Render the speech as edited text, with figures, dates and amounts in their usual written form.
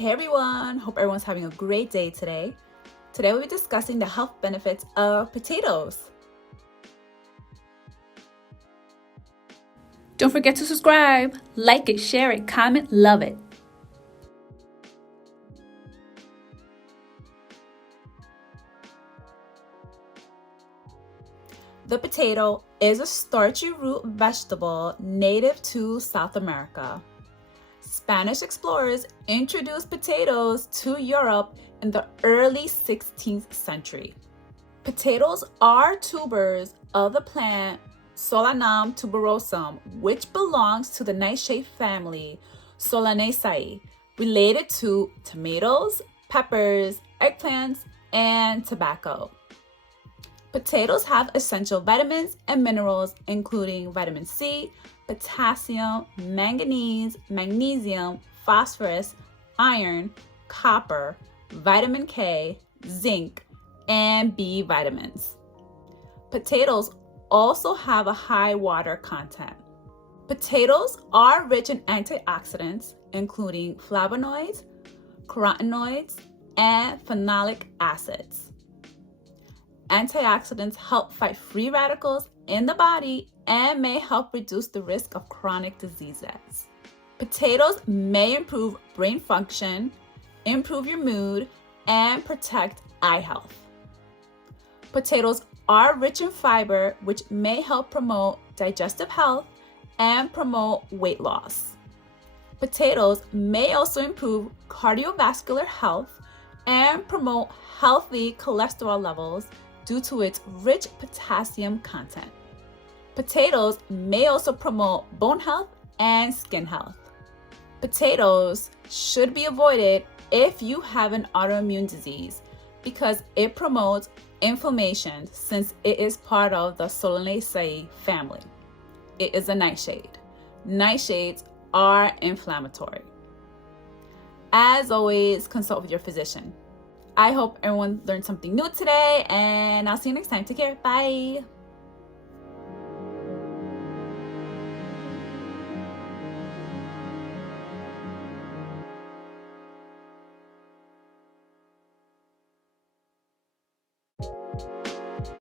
Hey everyone, hope everyone's having a great day today. Today we'll be discussing the health benefits of potatoes. Don't forget to subscribe, like it, share it, comment, love it. The potato is a starchy root vegetable native to South America. Spanish explorers introduced potatoes to Europe in the early 16th century. Potatoes are tubers of the plant Solanum tuberosum, which belongs to the nightshade family Solanaceae, related to tomatoes, peppers, eggplants, and tobacco. Potatoes have essential vitamins and minerals, including vitamin C, potassium, manganese, magnesium, phosphorus, iron, copper, vitamin K, zinc, and B vitamins. Potatoes also have a high water content. Potatoes are rich in antioxidants, including flavonoids, carotenoids, and phenolic acids. Antioxidants help fight free radicals in the body and may help reduce the risk of chronic diseases. Potatoes may improve brain function, improve your mood, and protect eye health. Potatoes are rich in fiber, which may help promote digestive health and promote weight loss. Potatoes may also improve cardiovascular health and promote healthy cholesterol levels due to its rich potassium content. Potatoes may also promote bone health and skin health. Potatoes should be avoided if you have an autoimmune disease because it promotes inflammation since it is part of the Solanaceae family. It is a nightshade. Nightshades are inflammatory. As always, consult with your physician. I hope everyone learned something new today, and I'll see you next time. Take care. Bye.